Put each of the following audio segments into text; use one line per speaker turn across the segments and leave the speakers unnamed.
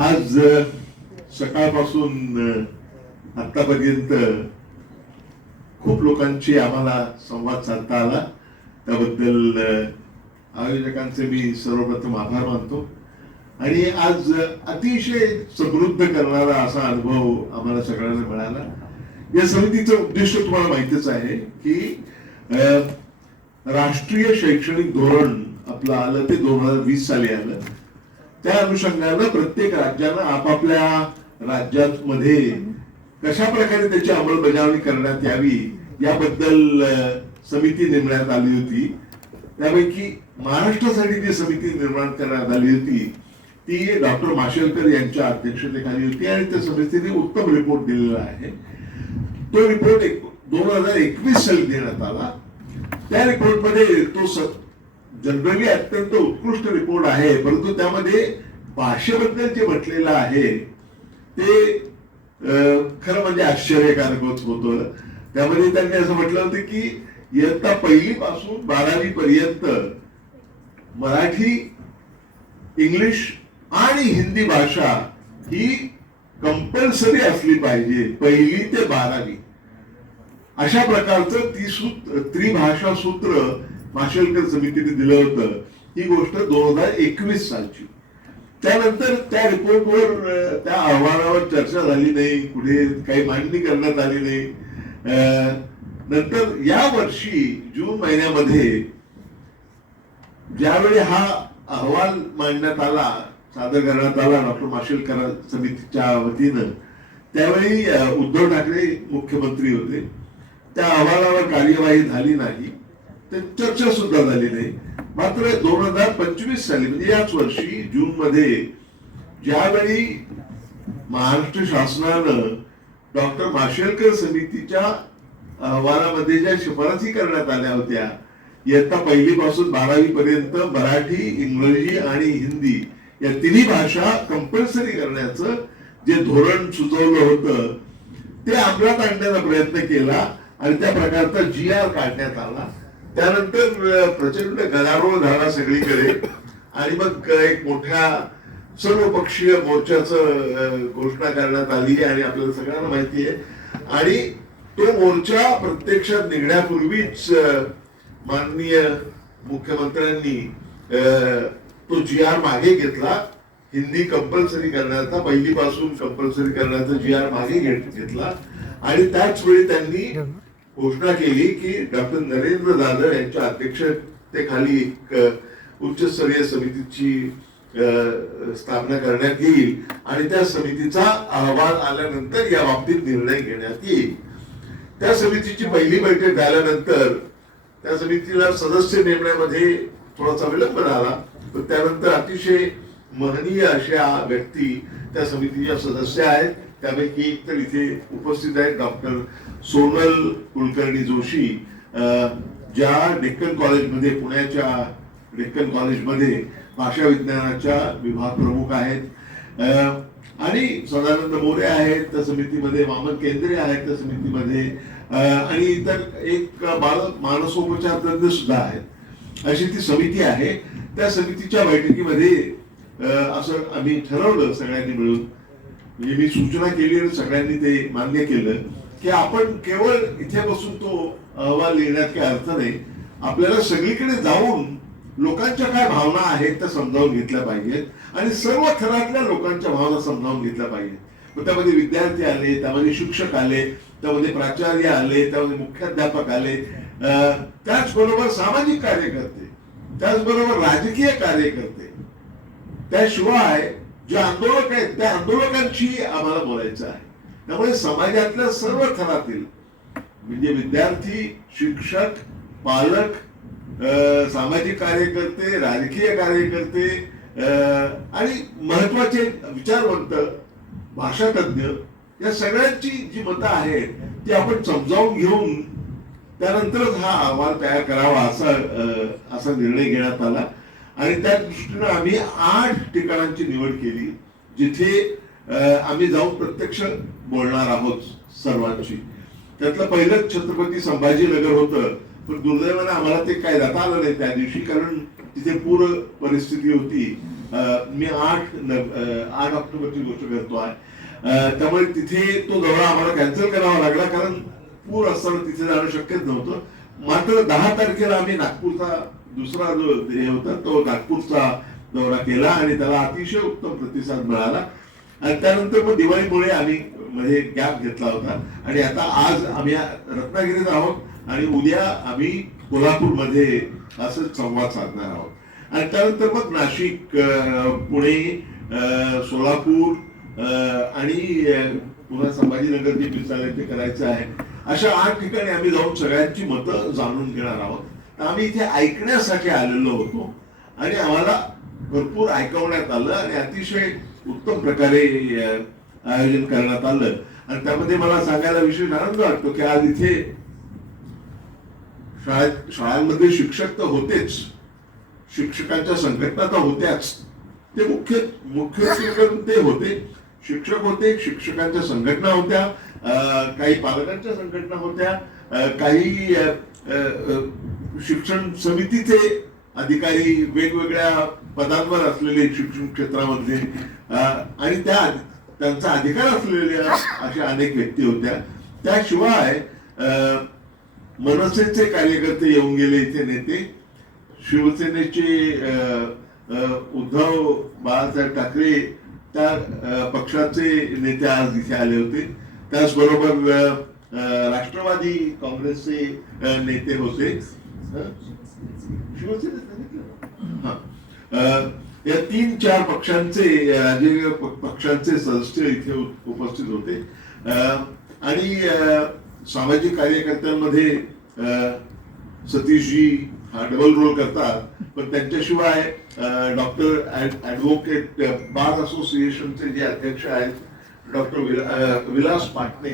आज सकाळपासून आतापर्यंत खूप लोकांची आम्हाला संवाद साधता आला. त्याबद्दल आयोजकांचे मी सर्वप्रथम आभार मानतो. आणि आज अतिशय समृद्ध करणारा असा अनुभव आम्हाला सगळ्यांना मिळाला. या समितीचं उद्दिष्ट तुम्हाला माहितीच आहे की राष्ट्रीय शैक्षणिक धोरण आपलं आलं ते दोन हजार वीस साली आलं. त्या अनुषंगानं प्रत्येक राज्यानं आपापल्या राज्यात मध्ये कशा प्रकारे त्याची अंमलबजावणी करण्यात यावी याबद्दल समिती नेमण्यात आली होती. त्यापैकी महाराष्ट्रासाठी जी समिती निर्माण करण्यात आली होती ती डॉक्टर माशेलकर यांच्या अध्यक्षतेखाली होती आणि त्या समितीने उत्तम रिपोर्ट दिलेला आहे. तो रिपोर्ट एक दोन हजार एकवीस साली देण्यात आला. त्या रिपोर्टमध्ये तो जनरली अत्यंत उत्कृष्ट रिपोर्ट आहे परंतु त्यामध्ये भाषेबद्दल जे म्हटलेलं आहे ते खरं म्हणजे आश्चर्यकारक होत. होतं त्यामध्ये त्यांनी असं म्हटलं होतं की इयत्ता पहिली पासून बारावी पर्यंत मराठी इंग्लिश आणि हिंदी भाषा ही कंपल्सरी असली पाहिजे पहिली ते बारावी. अशा प्रकारचं ती सूत्र त्रिभाषा सूत्र माशेलकर समितीने दिलं होतं. ही गोष्ट दोन हजार एकवीस सालची. त्यानंतर त्या रिपोर्टवर त्या अहवालावर चर्चा झाली नाही. पुढे काही मांडणी करण्यात आली नाही. अं, नंतर या वर्षी जून महिन्यामध्ये ज्यावेळी हा अहवाल मांडण्यात आला सादर करण्यात आला डॉक्टर माशेलकर समितीच्या वतीनं त्यावेळी उद्धव ठाकरे मुख्यमंत्री होते. त्या अहवालावर कार्यवाही झाली नाही. चर्चा सुद्धा झाली नाही. मात्र दोन हजार पंचवीस साली म्हणजे याच वर्षी जून मध्ये ज्यावेळी महाराष्ट्र शासनानं डॉक्टर माशेलकर समितीच्या अहवालामध्ये ज्या शिफारसी करण्यात आल्या होत्या इयत्ता पहिली पासून बारावी पर्यंत मराठी इंग्रजी आणि हिंदी या तिन्ही भाषा कंपल्सरी करण्याचं जे धोरण सुचवलं होतं ते अंमलात आणण्याचा प्रयत्न केला आणि त्या प्रकारचा जी आर काढण्यात आला. त्यानंतर प्रचंड गदारोळ झाला सगळीकडे. आणि मग एक मोठ्या सर्वपक्षीय पक्षीय मोर्चाच घोषणा करण्यात आली आणि आपल्याला सगळ्यांना माहिती आहे. आणि तो मोर्चा प्रत्यक्षात निघण्यापूर्वीच माननीय मुख्यमंत्र्यांनी अं, तो जी आर मागे घेतला. हिंदी कंपल्सरी करण्याचा पहिलीपासून कंपल्सरी करण्याचा जी आर मागे घेतला. आणि त्याच वेळी त्यांनी घोषणा केली की डॉक्टर नरेंद्र दादर यांच्या अध्यक्षतेखाली एक उच्चस्तरीय समितीची स्थापना करण्यात येईल आणि त्या समितीचा अहवाल आल्यानंतर या बाबतीत निर्णय घेण्यात येईल. त्या समितीची पहिली बैठक झाल्यानंतर त्या समितीला सदस्य नेमण्यामध्ये थोडासा विलंब झाला. पण त्यानंतर अतिशय महनीय अशा व्यक्ती त्या समितीच्या सदस्य आहेत. त्यापैकी एक तर इथे उपस्थित आहेत डॉक्टर सोनल कुलकर्णी जोशी ज्या डेक्कन कॉलेजमध्ये पुण्याच्या डेक्कन कॉलेजमध्ये भाषा विज्ञानाच्या विभाग प्रमुख आहेत. आणि सदानंद मोरे आहेत त्या समितीमध्ये वामन केंद्रे आहेत त्या समितीमध्ये आणि इतर एक बाल मानसोपचार तज्ञ सुद्धा आहेत. अशी ती समिती आहे. त्या समितीच्या बैठकीमध्ये असं आम्ही ठरवलं सगळ्यांनी मिळून म्हणजे मी सूचना केली आणि सगळ्यांनी ते मान्य केलं की आपण केवळ इथे बसून तो अहवाल लिहिण्यात काही अर्थ नाही. आपल्याला सगळीकडे जाऊन लोकांच्या काय भावना आहेत त्या समजावून घेतल्या पाहिजेत आणि सर्व थरातल्या लोकांच्या भावना समजावून घेतल्या पाहिजेत. मग त्यामध्ये विद्यार्थी आले त्यामध्ये शिक्षक आले त्यामध्ये प्राचार्य आले त्यामध्ये मुख्याध्यापक आले. अं, त्याचबरोबर सामाजिक कार्यकर्ते त्याचबरोबर राजकीय कार्यकर्ते. त्याशिवाय जे आंदोलक आहेत त्या आंदोलकांशी आम्हाला बोलायचं आहे. त्यामुळे समाजातल्या सर्व थरातील म्हणजे विद्यार्थी शिक्षक पालक सामाजिक कार्यकर्ते राजकीय कार्यकर्ते आणि महत्त्वाचे विचारवंत भाषातज्ञ या सगळ्यांची जी मतं आहेत ती आपण समजावून घेऊन त्यानंतरच हा अहवाल तयार करावा असा असा निर्णय घेण्यात आला. आणि त्या दृष्टीनं आम्ही आठ ठिकाणांची निवड केली जिथे आम्ही जाऊन प्रत्यक्ष बोलणार आहोत सर्वांची त्यातलं पहिलं छत्रपती संभाजीनगर होतं पण दुर्दैवानं आम्हाला ते काय जाता आलं नाही त्या दिवशी कारण तिथे पूर परिस्थिती होती. मी आठ आठ ऑक्टोबरची गोष्ट करतो आहे. त्यामुळे तिथे तो दौरा आम्हाला कॅन्सल करावा लागला कारण पूर असताना तिथे जाणं शक्यच नव्हतं. मात्र दहा तारखेला आम्ही नागपूरचा दुसरा जो हे होता तो नागपूरचा दौरा केला आणि त्याला अतिशय उत्तम प्रतिसाद मिळाला. आणि त्यानंतर मग दिवाळीमुळे आम्ही म्हणजे मध्ये गॅप घेतला होता. आणि आता आज आम्ही रत्नागिरीत आहोत आणि उद्या आम्ही कोल्हापूरमध्ये असं संवाद साधणार आहोत. आणि त्यानंतर मग नाशिक पुणे अं, सोलापूर अं, आणि पुन्हा संभाजीनगर जे ते करायचं आहे. अशा आठ ठिकाणी आम्ही जाऊन सगळ्यांची मतं जाणून घेणार आहोत. आम्ही इथे ऐकण्यासाठी आलेलो होतो. आणि आम्हाला भरपूर ऐकवण्यात आलं आणि अतिशय उत्तम प्रकारे आयोजन करण्यात आलं. आणि त्यामध्ये मला सांगायला विशेष आनंद वाटतो की आज इथे शाळेत शाळांमध्ये शिक्षक तर होतेच. शिक्षकांच्या संघटना तर होत्याच. ते मुख्य मुख्य करून ते होते. शिक्षक होते शिक्षकांच्या संघटना होत्या काही पालकांच्या संघटना होत्या काही अं, शिक्षण समितीचे अधिकारी वेगवेगळ्या पदांवर असलेले शिक्षण क्षेत्रामधले आणि त्या त्यांचा अधिकार असलेल्या अशा अनेक व्यक्ती होत्या. त्याशिवाय अं, मनसेचे कार्यकर्ते येऊन गेले इथे नेते. शिवसेनेचे उद्धव बाळासाहेब ठाकरे त्या पक्षाचे नेते आज इथे आले होते. त्याचबरोबर राष्ट्रवादी काँग्रेसचे नेते होते. अ? या तीन चार पक्षांचे जे पक्षांचे सदस्य इथे उपस्थित होते. आणि सामाजिक कार्यकर्त्यांमध्ये सतीशजी हा डबल रोल करतात. पण त्यांच्याशिवाय डॉक्टर ऍडव्होकेट बार असोसिएशनचे जे अध्यक्ष आहेत डॉक्टर विलास पाटणे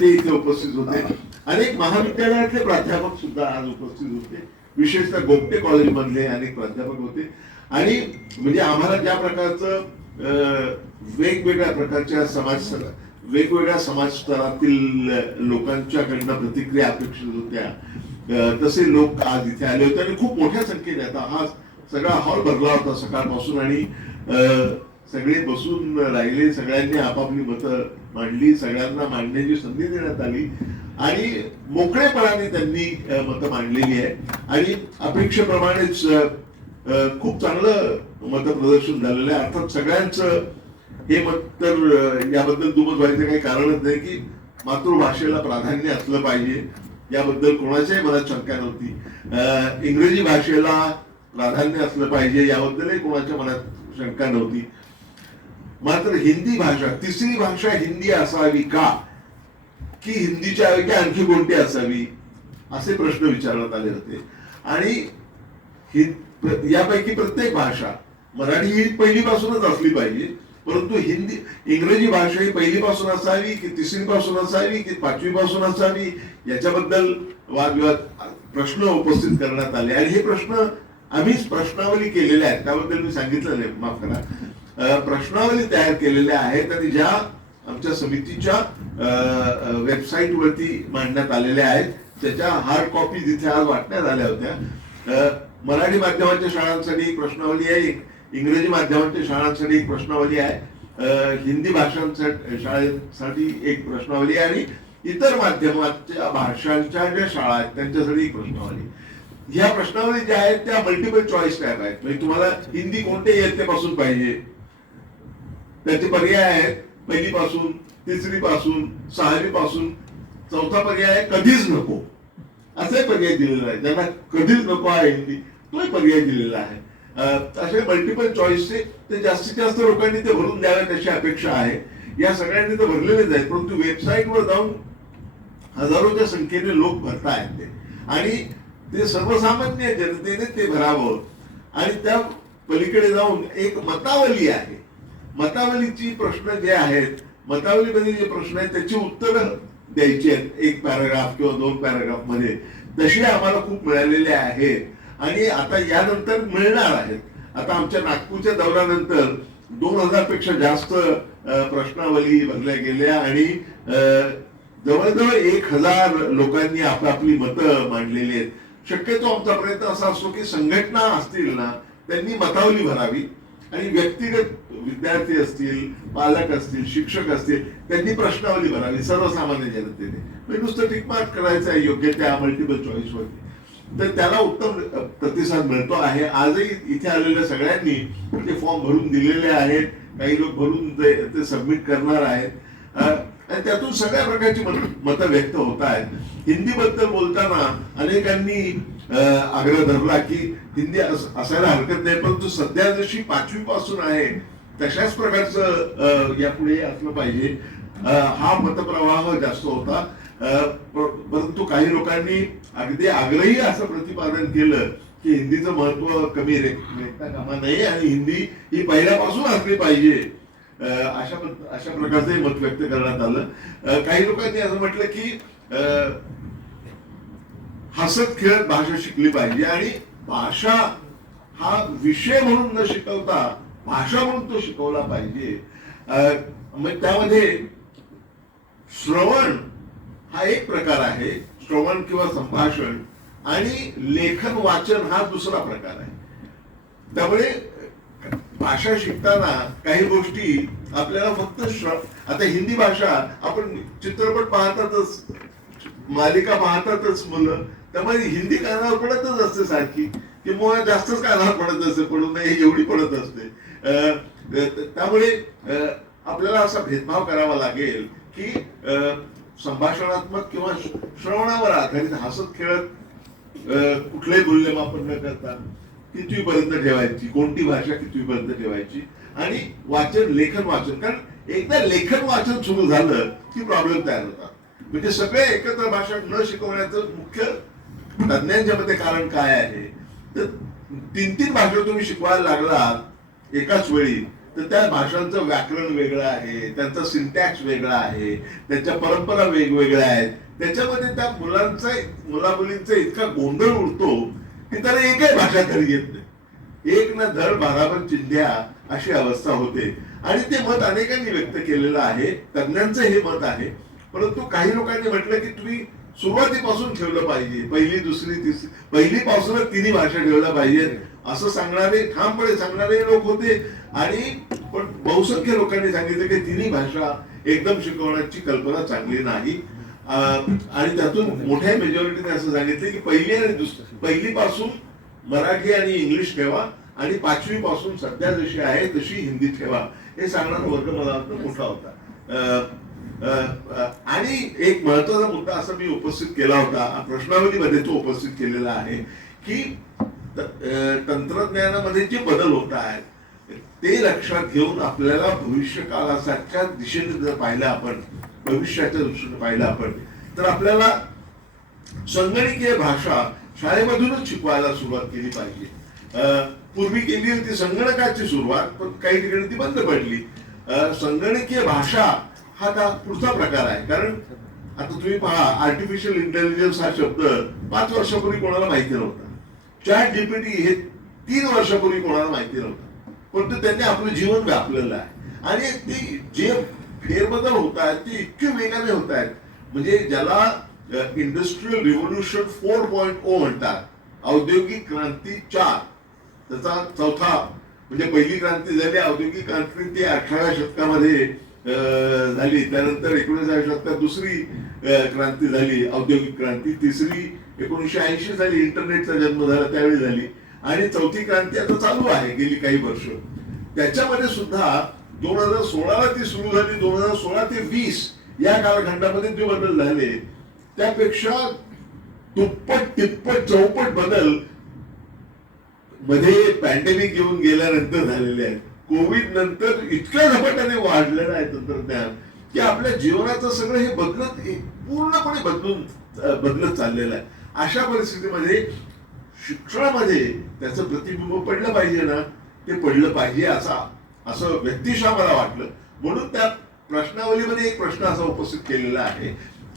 ते इथे उपस्थित होते. अनेक महाविद्यालयातले प्राध्यापक सुद्धा आज उपस्थित होते. विशेषतः गोपटे कॉलेज मधले अनेक प्राध्यापक होते. आणि म्हणजे आम्हाला ज्या प्रकारचं वेगवेगळ्या प्रकारच्या समाज वेगवेगळ्या समाज स्तरातील लोकांच्याकडनं प्रतिक्रिया अपेक्षित होत्या. तसे लोक आज इथे आले होते. आणि खूप मोठ्या संख्येने आता हा सगळा हॉल भरला होता सकाळपासून. आणि सगळे बसून राहिले सगळ्यांनी आपापली मतं मांडली सगळ्यांना मांडण्याची संधी देण्यात आली. आणि मोकळेपणाने त्यांनी मतं मांडलेली आहे. आणि अपेक्षेप्रमाणेच खूप चांगलं मतप्रदर्शन झालेलं आहे. अर्थात सगळ्यांचं हे मत तर याबद्दल दुमत व्हायचं काही कारणच नाही की मातृभाषेला प्राधान्य असलं पाहिजे. याबद्दल कोणाच्याही मनात शंका नव्हती. इंग्रजी भाषेला प्राधान्य असलं पाहिजे याबद्दलही कोणाच्या मनात शंका नव्हती. मात्र हिंदी भाषा तिसरी भाषा हिंदी असावी का? की हिंदीच्या ऐवजी आणखी कोणती असावी? असे प्रश्न विचारण्यात आले होते. आणि यापैकी प्रत्येक भाषा मराठी ही पहिलीपासूनच असली पाहिजे परंतु हिंदी इंग्रजी भाषा ही पहिलीपासून असावी की तिसरी पासून असावी की पाचवी पासून असावी याच्याबद्दल वादविवाद प्रश्न उपस्थित करण्यात आले. आणि हे प्रश्न आम्हीच प्रश्नावली केलेले आहेत त्याबद्दल मी सांगितलं नाही माफ करा. प्रश्नावली तयार केलेल्या आहेत आणि ज्या आमच्या समितीच्या वेबसाईट वरती मांडण्यात आलेल्या आहेत. त्याच्या हार्ड कॉपी जिथे आज वाटण्यात आल्या होत्या. मराठी माध्यमाच्या शाळांसाठी एक प्रश्नावली आहे एक इंग्रजी माध्यमांच्या शाळांसाठी एक प्रश्नावली आहे हिंदी भाषांसाठी शाळेसाठी एक प्रश्नावली आहे आणि इतर माध्यमाच्या भाषांच्या ज्या शाळा आहेत त्यांच्यासाठी एक प्रश्नावली. ह्या प्रश्नावली ज्या आहेत त्या मल्टिपल चॉईस टाईप आहेत. म्हणजे तुम्हाला हिंदी कोणत्या इयत्तेपासून पाहिजे? त्याचे पर्याय आहेत पहिलीपासून तिसरी पासून सहावी पासून चौथा पर्याय आहे कधीच नको. असे पर्याय दिलेला आहे ज्यांना कधीच नको आहे हिंदी तोही पर्याय दिलेला आहे. असे मल्टिपल चॉईसचे ते जास्तीत जास्त लोकांनी ते भरून द्यावेत अशी अपेक्षा आहे. या सगळ्यांनी ते भरलेलेच आहेत परंतु वेबसाईटवर जाऊन हजारोच्या संख्येने लोक भरता आहेत ते. आणि ते सर्वसामान्य जनतेने ते भरावं. आणि त्या पलीकडे जाऊन एक मतावली आहे. मतावलीची प्रश्न जे आहेत मतावलीमध्ये जे प्रश्न आहेत त्याची उत्तरं द्यायची आहेत. एक पॅराग्राफ किंवा दोन पॅराग्राफमध्ये. तसे आम्हाला खूप मिळालेले आहेत. आणि आता यानंतर मिळणार आहेत. आता आमच्या नागपूरच्या दौऱ्यानंतर दोन हजारपेक्षा जास्त प्रश्नावली भरल्या गेल्या आणि जवळजवळ एक हजार लोकांनी आपापली मतं मांडलेली आहेत. शक्यतो आमचा प्रयत्न असा असतो की संघटना असतील ना त्यांनी मतावली भरावी. आणि व्यक्तिगत विद्यार्थी असतील पालक असतील शिक्षक असतील त्यांनी प्रश्नावली भरावी सर्वसामान्य जनतेने. म्हणजे नुसतं टिकमार्क करायचं आहे योग्य त्या मल्टिपल चॉईसवरती तर त्याला उत्तम प्रतिसाद मिळतो आहे. आजही इथे आलेल्या सगळ्यांनी ते फॉर्म भरून दिलेले आहेत काही लोक भरून ते सबमिट करणार आहेत. आणि त्यातून सगळ्या प्रकारची मतं व्यक्त होत आहेत. हिंदी बद्दल बोलताना अनेकांनी आग्रह धरला की हिंदी अस- असायला हरकत नाही परंतु सध्या जशी पाचवी पासून आहे तशाच प्रकारचं यापुढे असलं पाहिजे. हा मतप्रवाह जास्त होता. परंतु काही लोकांनी अगदी आग्रही असं प्रतिपादन केलं की हिंदीचं महत्त्व कमी रे- रेखता कामा नये आणि हिंदी ही पहिल्यापासून असली पाहिजे. अशा अशा प्रकारचंही मत व्यक्त करण्यात आलं. काही लोकांनी असं म्हटलं की हसत खेळत भाषा शिकली पाहिजे आणि भाषा हा विषय म्हणून न शिकवता भाषा म्हणून तो शिकवला पाहिजे. त्यामध्ये श्रवण हा एक प्रकार आहे. श्रवण किंवा संभाषण आणि लेखन वाचन हा दुसरा प्रकार आहे. त्यामुळे भाषा शिकताना काही गोष्टी आपल्याला फक्त श्रव आता हिंदी भाषा आपण चित्रपट पाहतातच मालिका पाहतातच मुलं. त्यामुळे हिंदी कानावर पडतच असते सारखी. किंवा जास्तच कानावर पडत असते पडू नये एवढी पडत असते. अं, त्यामुळे आपल्याला असा भेदभाव करावा लागेल की अं, संभाषणात्मक किंवा श्रवणावर आधारित हसत खेळत कुठलंही मूल्यमापन न करता कितवीपर्यंत ठेवायची कोणती भाषा कितवीपर्यंत ठेवायची आणि वाचन लेखन वाचन. कारण एकदा लेखन वाचन सुरू झालं की प्रॉब्लेम तयार होतात. म्हणजे सगळे एकत्र भाषा न शिकवण्याचं मुख्य तज्ञांच्या मते कारण काय आहे? तर तीन तीन भाषा तुम्ही शिकवायला लागलात एकाच वेळी तर त्या भाषांचं व्याकरण वेगळं आहे त्यांचा सिंटॅक्स वेगळा आहे त्यांच्या परंपरा वेगवेगळ्या आहेत. त्याच्यामध्ये त्या मुलांचा मुलामुलींचा इतका गोंधळ उडतो की त्याला एकही भाषा घरी येत नाही. एक ना धड भाराभर चिंध्या अशी अवस्था होते. आणि ते मत अनेकांनी व्यक्त केलेलं आहे. तज्ञांचं हे मत आहे. परंतु काही लोकांनी म्हटलं की तुम्ही सुरुवातीपासून ठेवलं पाहिजे. पहिली दुसरी तिसरी पहिली पासूनच तिन्ही भाषा ठेवल्या पाहिजेत. असं सांगणारे ठामपणे सांगणारे लोक होते. आणि पण बहुसंख्य लोकांनी सांगितलं की तिन्ही भाषा एकदम शिकवण्याची कल्पना चांगली नाही. अं, आणि त्यातून मोठ्या मेजॉरिटीने असं सांगितलं की पहिली आणि दुसरी पहिली पासून मराठी आणि इंग्लिश ठेवा आणि पाचवी पासून सध्या जशी आहे तशी हिंदी ठेवा. हे सांगणारा वर्ग मला वाटतं मोठा होता. अं, आणि एक महत्त्वाचा मुद्दा असा मी उपस्थित केला होता प्रश्नावलीमध्ये तो उपस्थित केलेला आहे की तंत्रज्ञानामध्ये जे बदल होत आहेत ते लक्षात घेऊन आपल्याला भविष्य काळासारख्या दिशेने जर पाहिलं आपण भविष्याच्या दृष्टीने पाहिलं आपण तर आपल्याला संगणकीय भाषा शाळेमधूनच शिकवायला सुरुवात केली पाहिजे. अं, पूर्वी केली होती संगणकाची सुरुवात पण काही ठिकाणी ती बंद पडली. संगणकीय भाषा हा आता पुढचा प्रकार आहे? कारण आता तुम्ही पहा आर्टिफिशियल इंटेलिजन्स हा शब्द पाच वर्षापूर्वी कोणाला माहिती नव्हता. चॅट जीपीटी हे तीन वर्षापूर्वी कोणाला माहिती नव्हतं. परंतु त्यांनी आपलं जीवन व्यापलेलं आहे. आणि ते जे फेरबदल होत आहेत ते इतके वेगाने होत आहेत. म्हणजे ज्याला industrial revolution four point O म्हणतात औद्योगिक क्रांती चार. त्याचा चौथा म्हणजे पहिली क्रांती झाली औद्योगिक क्रांती अठराव्या शतकामध्ये. झाली. त्यानंतर एकोणीसाव्या शतकात दुसरी क्रांती झाली औद्योगिक क्रांती. तिसरी एकोणीसशे ऐंशी झाली इंटरनेटचा जन्म झाला त्यावेळी झाली. आणि चौथी क्रांती आता चालू आहे गेली काही वर्ष. त्याच्यामध्ये सुद्धा दोन हजार सोळाला ती सुरू झाली दोन हजार सोळा ते वीस या कालखंडामध्ये जे बदल झाले त्यापेक्षा दुप्पट तिप्पट चौपट बदलमध्ये पॅन्डेमिक येऊन गेल्यानंतर झालेले आहेत. कोविड नंतर इतक्या झपाट्याने वाढलेलं आहे तंत्रज्ञान की आपल्या जीवनाचं सगळं हे बदलत पूर्णपणे बदलून बदलत चाललेलं आहे. अशा परिस्थितीमध्ये शिक्षणामध्ये त्याचं प्रतिबिंब पडलं पाहिजे ना ते पडलं पाहिजे असा असं व्यक्तिशा मला वाटलं. म्हणून त्या प्रश्नावलीमध्ये एक प्रश्न असा उपस्थित केलेला आहे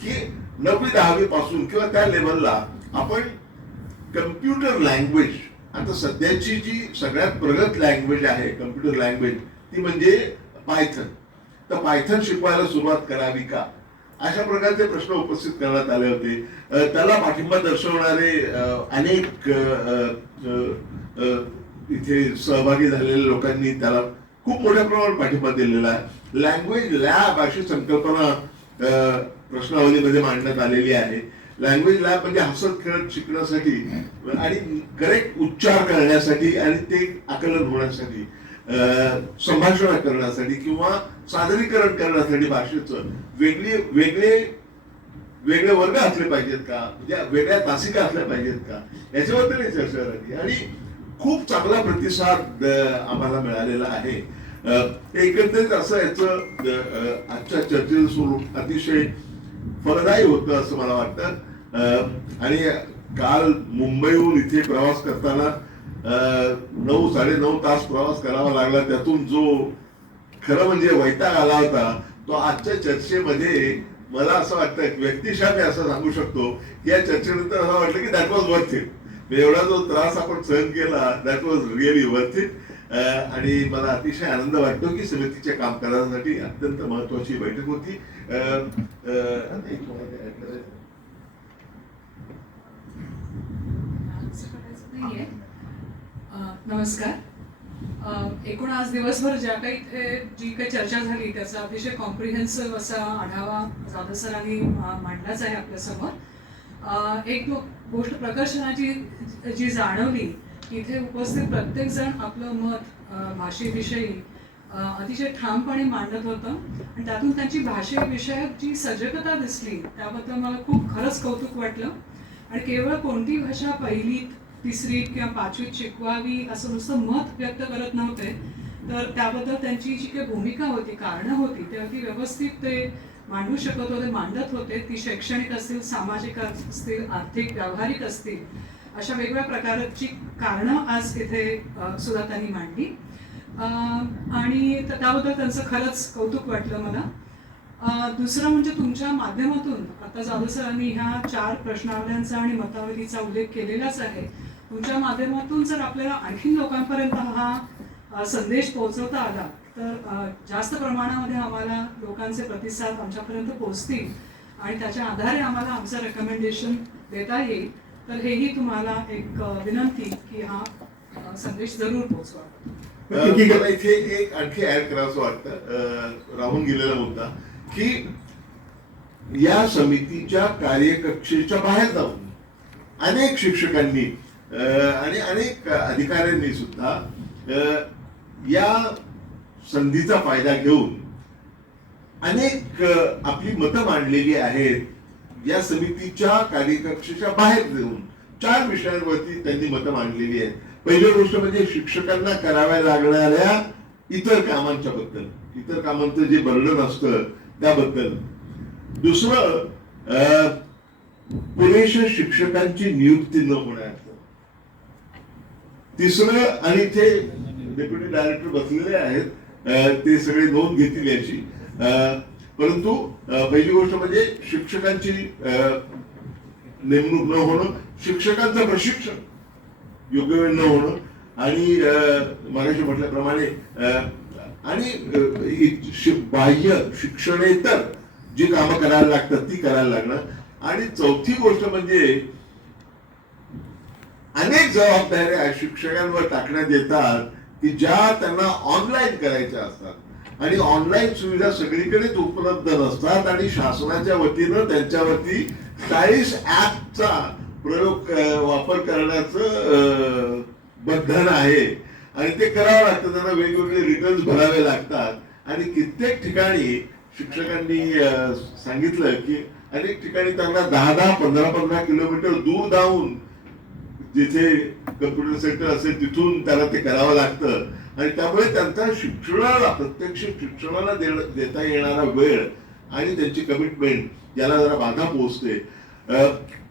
की नववी दहावी पासून किंवा त्या लेवलला आपण कम्प्युटर लँग्वेज आता सध्याची जी सगळ्यात प्रगत लँग्वेज आहे कम्प्युटर लँग्वेज ती म्हणजे पायथन तर पायथन शिकवायला सुरुवात करावी का? अशा प्रकारचे प्रश्न उपस्थित करण्यात आले होते. त्याला पाठिंबा दर्शवणारे अनेक इथे सहभागी झालेल्या लोकांनी त्याला खूप मोठ्या प्रमाणात पाठिंबा दिलेला आहे. लँग्वेज लॅब अशी संकल्पना प्रश्नावलीमध्ये मांडण्यात आलेली आहे. लँग्वेज लॅब म्हणजे हसत खेळत शिकण्यासाठी आणि करेक्ट उच्चार करण्यासाठी आणि ते आकलन होण्यासाठी संभाषण करण्यासाठी किंवा सादरीकरण करण्यासाठी भाषेचं वेगळी वेगळे वेगळे वर्ग असले पाहिजेत का? म्हणजे वेगळ्या तासिका असल्या पाहिजेत का? याच्याबद्दल चर्चा झाली. आणि खूप चांगला प्रतिसाद आम्हाला मिळालेला आहे. एकंदरीत असं याचं आजच्या चर्चेचं स्वरूप अतिशय फलदायी होतं असं मला वाटतं. आणि काल मुंबईहून इथे प्रवास करताना अ, नऊ तास प्रवास करावा लागला. त्यातून जो खरं म्हणजे वैताग आला होता तो आजच्या चर्चेमध्ये मला असं वाटतं व्यक्तिशा व्यक्तिशः मी असं सांगू शकतो की या चर्चेनंतर असं वाटलं की दॅट वॉज वर्थ इट एवढा जो त्रास आपण सहन केला that was really worth it आणि मला अतिशय आनंद वाटतो की समितीच्या कामकाजासाठी अत्यंत महत्वाची बैठक होती.
नमस्कार. एकूण आज दिवसभर ज्या काही इथे जी काही चर्चा झाली त्याचा अतिशय कॉम्प्रिहेन्सिव्ह असा आढावा जाधव सरांनी मांडलाच आहे आपल्यासमोर एक गोष्ट प्रकर्षणाची जी जाणवली इथे उपस्थित प्रत्येकजण आपलं मत भाषेविषयी अतिशय ठामपणे मांडत होतं. आणि त्यातून त्यांची भाषेविषयक जी सजगता दिसली त्याबद्दल मला खूप खरंच कौतुक वाटलं. आणि केवळ कोणती भाषा पहिलीत तिसरी किंवा पाचवीत शिकवावी असं नुसतं मत व्यक्त करत नव्हते. तर त्याबद्दल त्यांची जी काही भूमिका होती कारणं होती ते अगदी व्यवस्थित ते मांडू शकत होते मांडत होते. ती शैक्षणिक असतील सामाजिक असतील आर्थिक व्यावहारिक असतील अशा वेगवेगळ्या प्रकारची कारणं आज इथे सुद्धा त्यांनी मांडली. आणि त्याबद्दल त्यांचं खरंच कौतुक वाटलं मला. दुसरं म्हणजे तुमच्या माध्यमातून आता जाधव सरांनी ह्या चार प्रश्नावल्यांचा आणि मतावलीचा उल्लेख केलेलाच आहे. तुमच्या माध्यमातून जर आपल्याला आणखीन लोकांपर्यंत हा संदेश पोहोचवता आला तर जास्त प्रमाणामध्ये आम्हाला लोकांचे प्रतिसाद आमच्यापर्यंत पोहोचतील आणि त्याच्या आधारे आम्हाला आमचं रेकमेंडेशन देता येईल. तर हेही तुम्हाला एक विनंती की हा संदेश जरूर पोहोचवा.
मला इथे एक आणखी ऍड करावंसं वाटतं. राहून गेलेला मुद्दा की या समितीच्या कार्यकक्षेच्या बाहेर जाऊन अनेक शिक्षकांनी आणि अनेक अधिकाऱ्यांनी सुद्धा या संधीचा फायदा घेऊन अनेक आपली मतं मांडलेली आहेत या समितीच्या कार्यकक्षेच्या बाहेर देऊन. चार विषयांवरती त्यांनी मतं मांडलेली आहेत. पहिली गोष्ट म्हणजे शिक्षकांना कराव्या लागणाऱ्या इतर कामांच्या बद्दल. इतर कामांचं जे बर्डन असतं त्याबद्दल. दुसरं पुरेशा शिक्षकांची नियुक्ती न होणार तिसरं आणि ते डेप्युटी डायरेक्टर बसलेले आहेत ते सगळे नोंद घेतील याची. परंतु पहिली गोष्ट म्हणजे शिक्षकांची नेमणूक न होणं शिक्षकांचं प्रशिक्षण योग्य वेळ न होणं आणि मगाशी म्हटल्याप्रमाणे आणि बाह्य शिक्षणेतर जी कामं करायला लागतात ती करायला लागणं. आणि चौथी गोष्ट म्हणजे अनेक जबाबदाऱ्या शिक्षकांवर टाकण्यात येतात की ज्या त्यांना ऑनलाईन करायच्या असतात. आणि ऑनलाईन सुविधा सगळीकडेच उपलब्ध नसतात आणि शासनाच्या वतीनं त्यांच्यावरती चाळीस ऍपचा प्रयोग वापर करण्याचं बंधन आहे. आणि ते करावं लागतं त्यांना वेगवेगळे रिटर्न्स भरावे लागतात. आणि कित्येक ठिकाणी शिक्षकांनी सांगितलं की अनेक ठिकाणी त्यांना दहा दहा पंधरा पंधरा किलोमीटर दूर जाऊन जिथे कम्प्युटर सेंटर असेल तिथून त्याला ते करावं लागतं. आणि त्यामुळे त्यांचा शिक्षणाला प्रत्यक्ष शिक्षणाला दे देता येणारा वेळ आणि त्यांची कमिटमेंट याला जरा बाधा पोहोचते.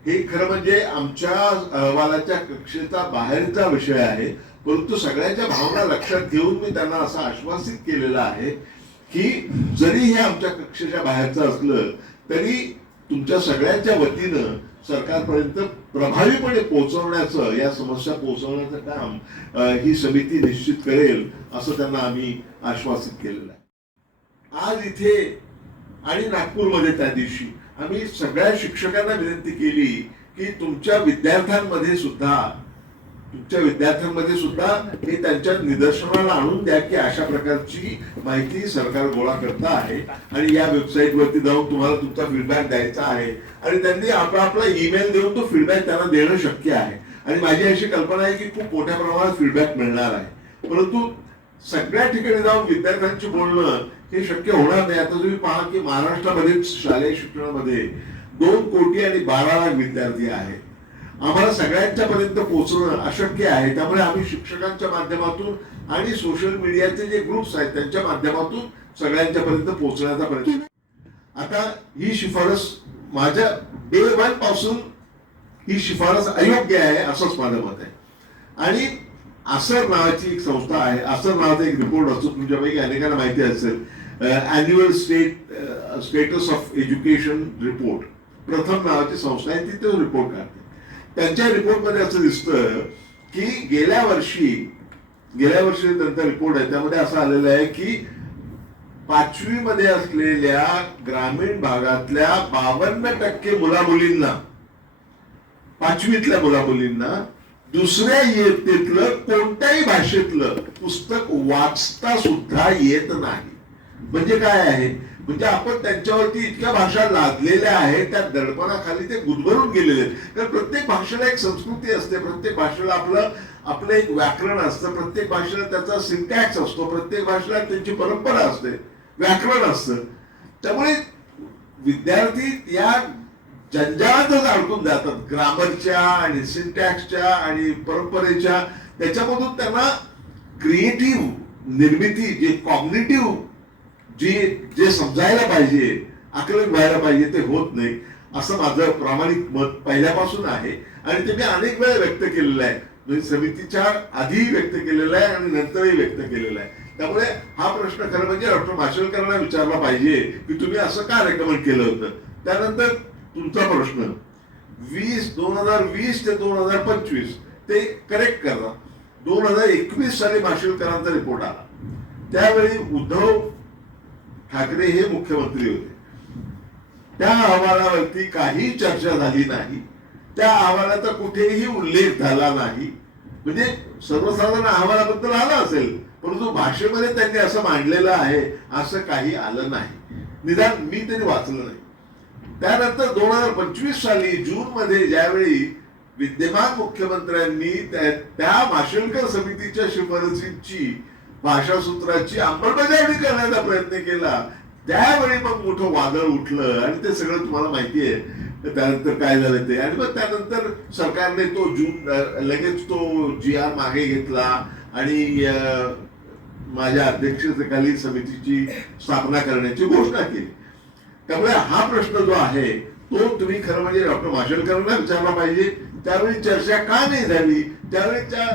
हे खरं म्हणजे आमच्या अहवालाच्या कक्षेचा बाहेरचा विषय आहे. परंतु सगळ्यांच्या भावना लक्षात घेऊन मी त्यांना असं आश्वासित केलेलं आहे की जरी हे आमच्या कक्षेच्या बाहेरचं असलं तरी तुमच्या सगळ्यांच्या वतीनं सरकारपर्यंत प्रभावीपणे पोहोचवण्याचं या समस्या पोहोचवण्याचं काम ही समिती निश्चित करेल असं त्यांना आम्ही आश्वासित केलेलं आहे. आज इथे आणि नागपूरमध्ये त्या दिवशी आम्ही सगळ्या शिक्षकांना विनंती केली की तुमच्या विद्यार्थ्यांमध्ये सुद्धा तुमच्या विद्यार्थ्यांमध्ये सुद्धा हे त्यांच्या निदर्शनाला आणून द्या की अशा प्रकारची माहिती सरकार गोळा करत आहे. आणि या वेबसाईट वरती जाऊन तुम्हाला तुमचा फीडबॅक द्यायचा आहे. आणि त्यांनी आपला आपला ईमेल देऊन तो फीडबॅक त्यांना देणं शक्य आहे. आणि माझी अशी कल्पना आहे की खूप मोठ्या प्रमाणात फीडबॅक मिळणार आहे. परंतु सगळ्या ठिकाणी जाऊन विद्यार्थ्यांशी बोलणं हे शक्य होणार नाही. आता तुम्ही पहा की महाराष्ट्रामध्ये शालेय शिक्षणामध्ये दोन कोटी आणि बारा लाख विद्यार्थी आहेत. आम्हाला सगळ्यांच्या पर्यंत पोहोचणं अशक्य आहे. त्यामुळे आम्ही शिक्षकांच्या माध्यमातून आणि सोशल मीडियाचे जे ग्रुप्स आहेत त्यांच्या माध्यमातून सगळ्यांच्या पर्यंत पोहोचण्याचा प्रयत्न आता ही शिफारस माझ्या डे वनपासून ही शिफारस अयोग्य आहे असंच माझं मत आहे. आणि आसर नावाची एक संस्था आहे. आसर नावाचा एक रिपोर्ट असतो. तुमच्यापैकी अनेकांना माहिती असेल. Annual state status of education report Pratham नावाची संस्था आहे. ती तो रिपोर्ट काढते. त्यांच्या रिपोर्टमध्ये असं दिसतं की गेल्या वर्षी गेल्या वर्षी त्यांचा रिपोर्ट आहे त्यामध्ये असं आलेलं आहे की पाचवी मध्ये असलेल्या ग्रामीण भागातल्या बावन्न टक्के मुलामुलींना पाचवीतल्या मुलामुलींना दुसऱ्या इयत्तेतलं कोणत्याही भाषेतलं पुस्तक वाचता सुद्धा येत नाही. म्हणजे काय आहे? म्हणजे आपण त्यांच्यावरती इतक्या भाषा लादलेल्या आहेत त्या दडपणाखाली ते गुदमरून गेलेले आहेत. कारण प्रत्येक भाषेला एक संस्कृती असते प्रत्येक भाषेला आपलं आपलं एक व्याकरण असतं प्रत्येक भाषेला त्याचा सिंटॅक्स असतो प्रत्येक भाषेला त्यांची परंपरा असते व्याकरण असतं. त्यामुळे विद्यार्थी या जंजाळातच अडकून जातात ग्रामरच्या आणि सिंटॅक्सच्या आणि परंपरेच्या. त्याच्यामधून त्यांना क्रिएटिव्ह निर्मिती जे कॉग्नेटिव्ह जी जे समजायला पाहिजे आकलन व्हायला पाहिजे ते होत नाही असं माझं प्रामाणिक मत पहिल्यापासून आहे. आणि ते मी अनेक वेळा व्यक्त केलेलं आहे. म्हणजे समितीच्या आधीही व्यक्त केलेलं आहे आणि नंतरही व्यक्त केलेलं आहे. त्यामुळे हा प्रश्न खरं म्हणजे डॉक्टर माशेलकरांना विचारला पाहिजे की तुम्ही असं का रेकमेंड केलं होतं? त्यानंतर तुमचा प्रश्न वीस दोन हजार वीस ते दोन हजार पंचवीस ते करेक्ट करा. दोन हजार एकवीस साली माशेलकरांचा रिपोर्ट आला. त्यावेळी उद्धव ठाकरे हे मुख्यमंत्री होते. त्या अहवालावरती काही चर्चा झाली नाही. त्या अहवालाचा कुठेही उल्लेख झाला नाही. म्हणजे सर्वसाधारण अहवालाबद्दल आला असेल परंतु भाषेमध्ये त्यांनी असं मांडलेलं आहे असं काही आलं नाही. निदान मी तरी वाचलं नाही. त्यानंतर दोन हजार पंचवीस साली जून मध्ये ज्यावेळी विद्यमान मुख्यमंत्र्यांनी त्या त्या समितीच्या शिफारसींची भाषासूत्राची अंमलबजावणी करण्याचा प्रयत्न केला. त्यावेळी मग मोठं वादळ उठलं आणि ते सगळं तुम्हाला माहिती आहे. त्यानंतर काय झालं ते? आणि मग त्यानंतर सरकारने तो जून लगेच तो जी आर मागे घेतला आणि माझ्या अध्यक्षतेखाली समितीची स्थापना करण्याची घोषणा केली. त्यामुळे हा प्रश्न जो आहे तो तुम्ही खरं म्हणजे डॉक्टर माशेलकरांना विचारला पाहिजे. त्यावेळी चर्चा का नाही झाली? त्यावेळीच्या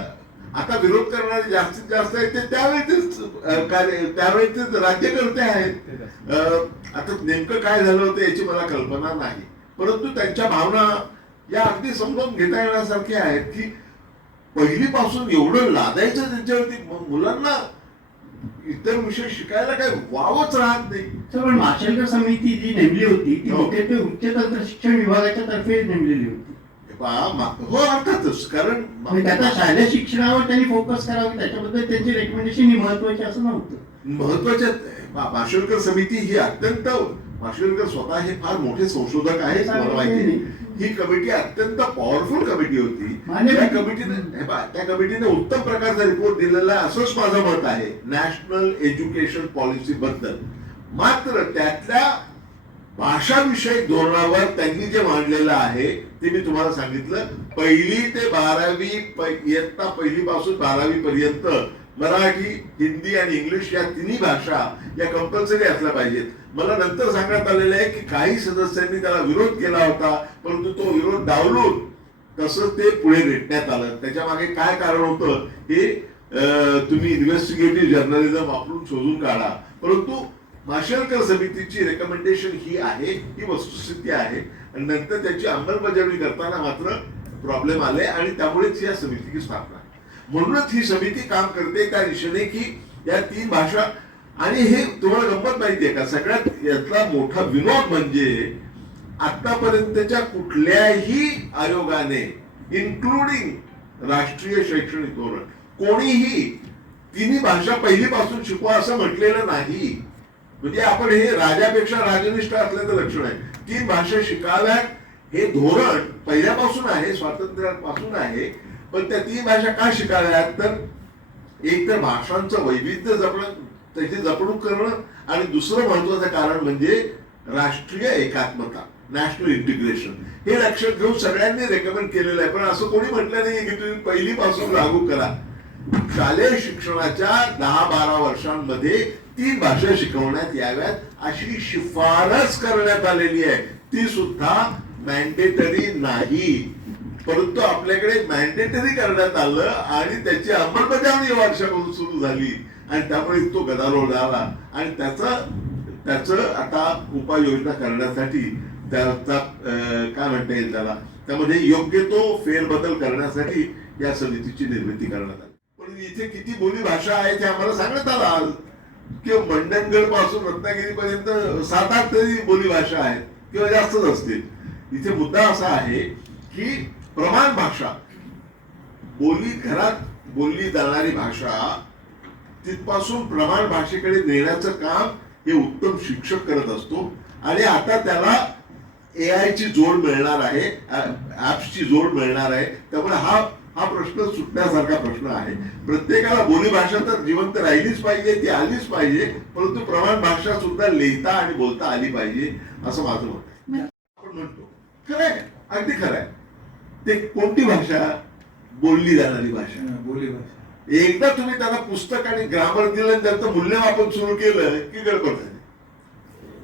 आता विरोध करणारे जास्तीत जास्त आहेत ते त्यावेळेच अं, कार्य त्यावेळी ते राज्यकर्ते आहेत. अं, आता नेमकं काय झालं होतं याची मला कल्पना नाही. परंतु त्यांच्या भावना या अगदी समजून घेता येण्यासारख्या आहेत की पहिलीपासून एवढं लादायचं त्यांच्यावरती. मुलांना इतर विषय शिकायला काय वावच राहत नाही.
तर पण माशेलकर समिती जी नेमली होती ती
हो.
मुख्यत्वे उच्च तंत्र शिक्षण विभागाच्या तर्फे नेमलेली होती.
हे हो अर्थातच. कारण
त्याचा शालेय शिक्षणावर त्यांनी फोकस करावं त्याच्याबद्दल त्यांची रेकमेंडेशन ही महत्वाची असं नव्हतं.
महत्त्वाच्या माशेलकर समिती ही अत्यंत माशेलकर स्वतः हे फार मोठे संशोधक आहेत मला माहिती आहे. ही कमिटी अत्यंत पॉवरफुल कमिटी होती. त्या
आहे.
कमिटीने त्या कमिटीने उत्तम प्रकारचा रिपोर्ट दिलेला आहे असंच माझं मत आहे. नॅशनल एज्युकेशन पॉलिसी बद्दल. मात्र त्यातल्या भाषाविषयक धोरणावर त्यांनी जे मांडलेलं आहे ते मी तुम्हाला सांगितलं. पहिली ते बारावी इयत्ता पहिली पासून बारावी पर्यंत मराठी हिंदी आणि इंग्लिश या तिन्ही भाषा या कंपल्सरी असल्या पाहिजेत. मला नंतर सांगण्यात आलेलं आहे की काही सदस्यांनी त्याला विरोध केला होता परंतु तो विरोध डावलून तसं ते पुढे रेटण्यात आलं. त्याच्यामागे काय कारण होतं हे तुम्ही इन्व्हेस्टिगेटिव्ह जर्नलिझम वापरून शोधून काढा. परंतु माशेलकर समितीची रेकमेंडेशन ही आहे ही वस्तुस्थिती आहे. आणि नंतर त्याची अंमलबजावणी करताना मात्र प्रॉब्लेम आले आणि त्यामुळेच या समितीची स्थापना. म्हणूनच ही समिती काम करते त्या दिशेने की या तीन भाषा आणि हे तुम्हाला गंमत माहितीये का? सगळ्यात यातला मोठा विनोद म्हणजे आतापर्यंतच्या कुठल्याही आयोगाने इन्क्लुडिंग राष्ट्रीय शैक्षणिक धोरण कोणीही तिन्ही भाषा पहिलीपासून शिकवा असं म्हटलेलं नाही. म्हणजे आपण हे राजापेक्षा राजनिष्ठ असल्याचं लक्षण आहे. ती भाषा शिकाव्यात हे धोरण पहिल्यापासून आहे स्वातंत्र्यापासून आहे पण त्या तीन भाषा का शिकाव्यात? तर एक तर भाषांचं वैविध्य जपणं त्याची जपणूक करणं आणि दुसरं महत्वाचं कारण म्हणजे राष्ट्रीय एकात्मता नॅशनल इंटिग्रेशन हे लक्षात घेऊन सगळ्यांनी रेकमेंड केलेलं आहे. पण असं कोणी म्हटलं नाही की तुम्ही पहिलीपासून लागू करा. शालेय शिक्षणाच्या दहा बारा वर्षांमध्ये तीन भाषा शिकवण्यात याव्यात अशी शिफारस करण्यात आलेली आहे. ती सुद्धा मॅन्डेटरी नाही. परंतु आपल्याकडे मॅन्डेटरी करण्यात आलं आणि त्याची अंमलबजावणी वर्षापासून सुरू झाली. आणि त्यामुळे तो गदारोळ झाला. आणि त्याचा त्याचं आता उपाययोजना करण्यासाठी त्याचा काय म्हणता येईल त्याला? त्यामध्ये योग्य तो फेरबदल करण्यासाठी या समितीची निर्मिती करण्यात आली. पण इथे किती बोली भाषा आहे ते आम्हाला सांगण्यात आलं आज. किंवा मंडणगडपासून रत्नागिरीपर्यंत सात आठ तरी बोली भाषा आहेत किंवा जास्तच असतील. इथे मुद्दा असा आहे की प्रमाण भाषा बोली घरात बोलली जाणारी भाषा तिथपासून प्रमाण भाषेकडे नेण्याचं काम हे उत्तम शिक्षक करत असतो. आणि आता त्याला ए आय ची जोड मिळणार आहे ॲप्सची जोड मिळणार आहे. त्यामुळे हा हा प्रश्न सुटण्यासारखा प्रश्न आहे. प्रत्येकाला बोली भाषा तर जिवंत राहिलीच पाहिजे ती आलीच पाहिजे परंतु प्रमाण भाषा सुद्धा लिहिता आणि बोलता आली पाहिजे असं माझं मत आहे. आपण म्हणतो खरंय अगदी खरंय. ते कोणती भाषा? बोलली जाणारी भाषा.
बोली भाषा.
एकदा तुम्ही त्यांना पुस्तक आणि ग्रामर दिलं आणि त्याचं मूल्यमापन सुरू केलं की गडबड झाली.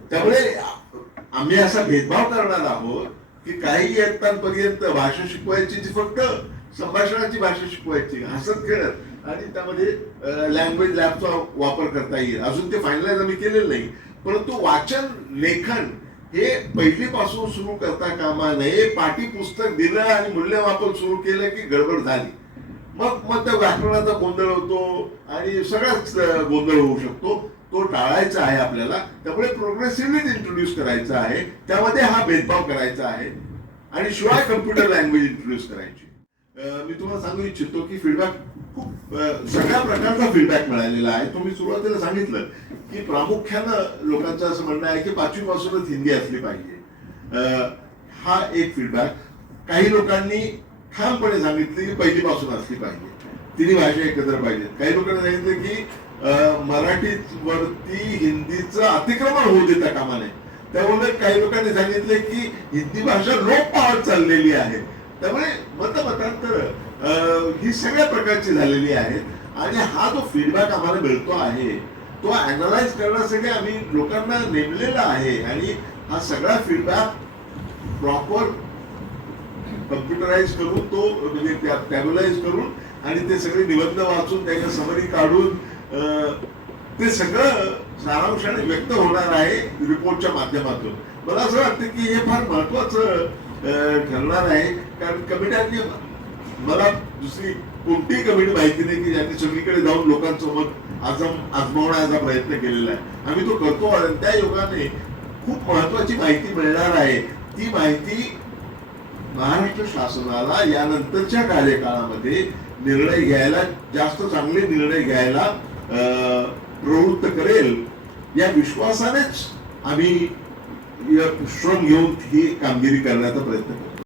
त्यामुळे आम्ही असा भेदभाव करणार आहोत की काही इयत्तांपर्यंत भाषा शिकवायची ती फक्त संभाषणाची भाषा शिकवायची. हसत खेळत. आणि त्यामध्ये लँग्वेज लॅबचा वापर करता येईल. अजून ते फायनलाइज आम्ही केलेलं नाही. परंतु वाचन लेखन हे पहिलीपासून सुरू करता कामा नये. पाठी पुस्तक दिलं आणि मूल्यमापन सुरू केलं की गडबड झाली. मग मग त्या व्याकरणाचा गोंधळ होतो आणि सगळाच गोंधळ होऊ शकतो. तो टाळायचा आहे आपल्याला. त्यामुळे प्रोग्रेसिव्हली इंट्रोड्यूस करायचा आहे. त्यामध्ये हा भेदभाव करायचा आहे. आणि शिवाय कम्प्युटर लँग्वेज इंट्रोड्यूस करायची. मी तुम्हाला सांगू इच्छितो की फीडबॅक खूप सगळ्या प्रकारचा फीडबॅक मिळालेला आहे. तो मी सुरुवातीला सांगितलं की प्रामुख्यानं लोकांचं असं म्हणणं आहे की पाचवी पासूनच हिंदी असली पाहिजे. हा एक फीडबॅक काही लोकांनी ठामपणे सांगितले की पहिलीपासून असली पाहिजे. तिन्ही भाषा एकत्र पाहिजेत. काही लोकांनी सांगितलं की अं, मराठीत वरती हिंदीचं अतिक्रमण होऊ देता कामा नये त्यामुळे काही लोकांनी सांगितले की हिंदी भाषा लोप पाहत चाललेली आहे. त्यामुळे मतमतांतर ही सगळ्या प्रकारची झालेली आहेत आणि हा जो फीडबॅक आम्हाला मिळतो आहे तो अनालाइज करण्यासाठी आम्ही लोकांना नेमलेला आहे. आणि हा सगळा फीडबॅक प्रॉपर कम्प्युटराइज करून तो म्हणजे टॅबलाइज करून आणि ते सगळे निबंध वाचून त्याच्या समरी काढून ते सगळं सारांशाने व्यक्त होणार आहे रिपोर्टच्या माध्यमातून. मला असं वाटतं की हे फार महत्वाचं ठरणार आहे. कारण कमिट्यांनी मला दुसरी कोणतीही कमिटी माहिती नाही की ज्यांनी सगळीकडे जाऊन लोकांचं मत आजम आजमावण्याचा प्रयत्न केलेला आहे. आम्ही तो करतो आणि त्या योगाने खूप महत्वाची माहिती मिळणार आहे. ती माहिती महाराष्ट्र शासनाला यानंतरच्या कार्यकाळामध्ये निर्णय घ्यायला जास्त चांगले निर्णय घ्यायला अं, प्रवृत्त करेल. या विश्वासानेच आम्ही श्रम घेऊन ही कामगिरी करण्याचा प्रयत्न करतो.